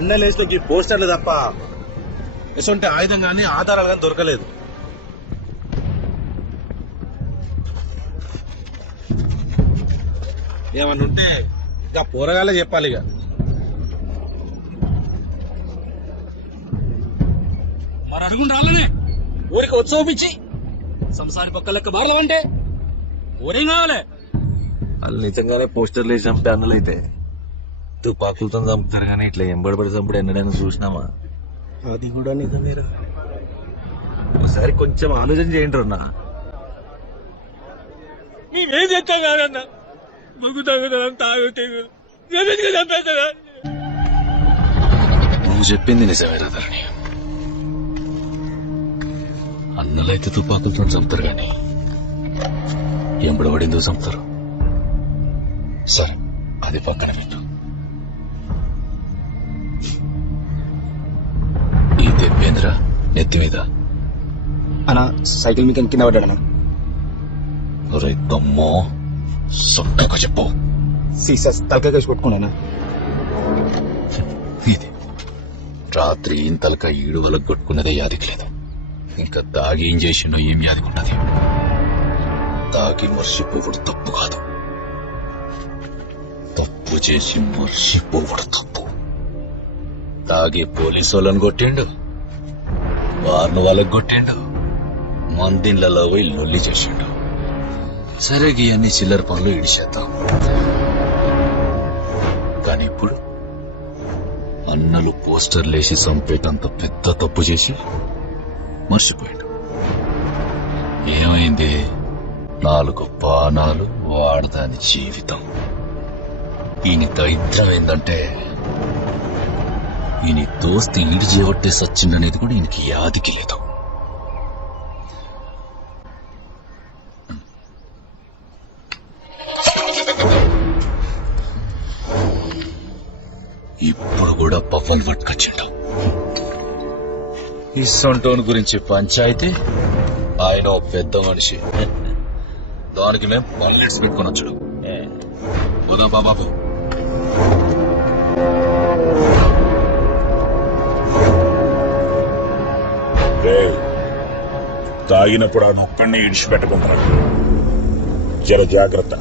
అన్న లేచిన పోస్టర్లు తప్ప ఎటువంటి ఆయుధం కానీ ఆధారాలు కానీ దొరకలేదు. ఏమన్నా ఉంటే ఇక పోరగాలే చెప్పాలి. ఇక మరి అడుగుండి రాళ్ళనే ఊరికి వచ్చి సంసారి పక్క లెక్క బారలవంటే ఊరేం కావాలి. వాళ్ళు నిజంగానే పోస్టర్లు వేసి చంపే అన్నలైతే తుపాకులతో చంపుతారు కానీ ఇట్లా ఎంబడబడి చంపుడు ఎన్నడైనా చూసినామా? అది కూడా నిజమే. ఒకసారి కొంచెం ఆలోచన చేయండి అన్న. మేమేం చెప్తాం కాదన్నా, బొగ్గు తగ్గుతాం తాగుతే చంపేస్తారా? నువ్వు చెప్పింది నిజమే ధరణి. అన్నలైతే తుపాకులతో చంపుతారు కానీ ఎంబడబడి ఎందుకు చంపుతారు? సరే, అది పక్కన పెట్టు. ఈ దెబ్బేంద్ర నెత్తి మీద అన్నా సైకిల్ మీకు కింద పడ్డాడనా? ఒరే దమ్మో, సొట్టగా చెప్పు. సీసస్ తలకాయ కేసి కొట్టుకున్నానా? ఇది రాత్రి ఇంతలక ఈడు వలకు కొట్టుకున్నదే యాదికి లేదు. ఇంకా తాగి ఏం చేసిండో ఏం యాదికున్నది? తాగి మర్చిపోవడు తప్పు కాదు, తప్పు చేసి మర్చిపోవడు తప్పు. తాగి పోలీసు వాళ్ళని కొట్టిండు, వారిని వాళ్ళకి కొట్టిండు, మందిళ్ళలో పోయి లొల్లి చేసిండు. సరే ఇవన్నీ చిల్లర పనులు ఇడిచేద్దాం. కానీ ఇప్పుడు అన్నలు పోస్టర్లేసి చంపేటంత పెద్ద తప్పు చేసి మర్చిపోయాడు. ఏమైంది? 4 బాణాలు వాడదాని జీవితం. ఈయన దరిద్రం ఏందంటే ఈయన దోస్తి ఈడి చేపట్టే సచ్చిందనేది కూడా ఈయనకి యాదికి లేదు. ఇప్పుడు కూడా పవ్వలు పట్టుకొచ్చిండు. ఈ సొంటోన్ గురించి పంచాయితీ, ఆయన ఓ పెద్ద మనిషి, దానికి మేము పల్లెట్స్ పెట్టుకుని వచ్చాడు. ఉదా బాబాకు తాగినప్పుడు అది ఒక్కడిని ఇడిచిపెట్టకుండా జర జాగ్రత్త.